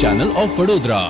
Channel of Vadodara.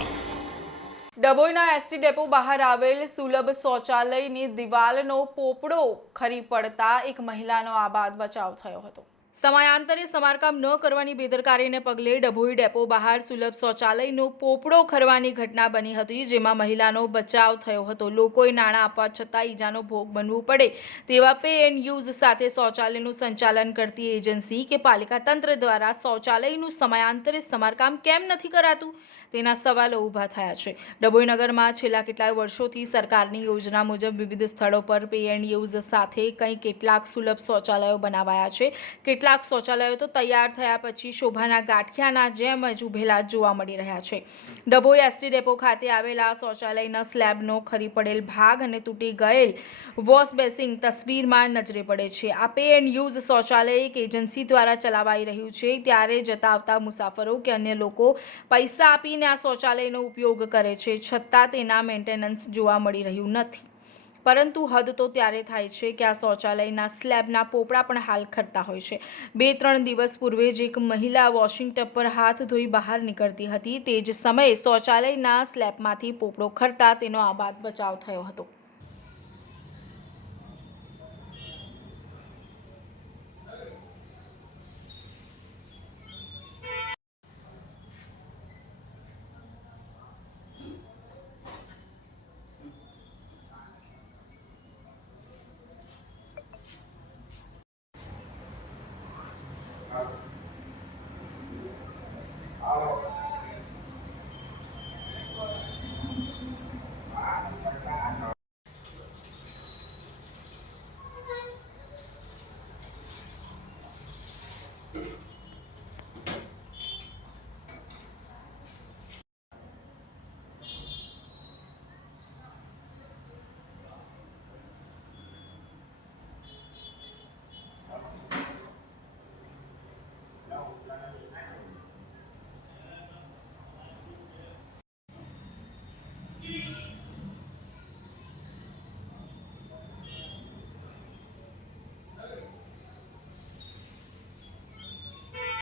ડભોઈના ST depot બહાર આવેલ સુલભ શૌચાલયની દિવાલનો પોપડો ખરી પડતા એક મહિલાનો આબાદ બચાવ થયો હતો। સમયાંતરે સમારકામ ન કરવાની બેદરકારીને પગલે ડભોઈ ડેપો બહાર સુલભ શૌચાલયનો પોપડો ખરવાની ઘટના બની હતી, જેમાં મહિલાનો બચાવ થયો હતો। લોકોએ નાણાં આપવા છતાં ઈજાનો ભોગ બનવું પડે તેવા પે એન્ડ યુઝ સાથે શૌચાલયનું સંચાલન કરતી એજન્સી કે પાલિકા તંત્ર દ્વારા શૌચાલયનું સમયાંતરે સમારકામ કેમ નથી કરાતું તેના સવાલો ઊભા થયા છે। ડભોઈ નગરમાં છેલ્લા કેટલાય વર્ષોથી સરકારની યોજના મુજબ વિવિધ સ્થળો પર પે એન્ડ યુઝ સાથે કેટલાક સુલભ શૌચાલયો બનાવાયા છે। કેટલાક શૌચાલયો તો તૈયાર થયા પછી શોભાના ગાંઠિયાના જેમ જ ઊભેલા જોવા મળી રહ્યા છે। ડભોઈ એસટી ડેપો ખાતે આવેલા શૌચાલયના સ્લેબનો ખરી પડેલ ભાગ અને તૂટી ગયેલ વોશ બેસિન તસવીરમાં નજરે પડે છે। આ પે એન્ડ યુઝ શૌચાલય એક એજન્સી દ્વારા ચલાવાઈ રહ્યું છે, ત્યારે જતા આવતા મુસાફરો કે અન્ય લોકો પૈસા આપીને આ શૌચાલયનો ઉપયોગ કરે છે, છતાં તેના મેન્ટેનન્સ જોવા મળી રહ્યું નથી। પરંતુ હદ તો ત્યારે થાય છે કે આ શૌચાલયના સ્લેબના પોપડા પણ હાલ ખરતા હોય છે। 2-3 દિવસ પૂર્વે જ એક મહિલા વોશિંગ ટબ પર હાથ ધોઈ બહાર નીકળતી હતી, તે જ સમયે શૌચાલયના સ્લેબમાંથી પોપડો ખરતા તેનો આબાદ બચાવ થયો હતો।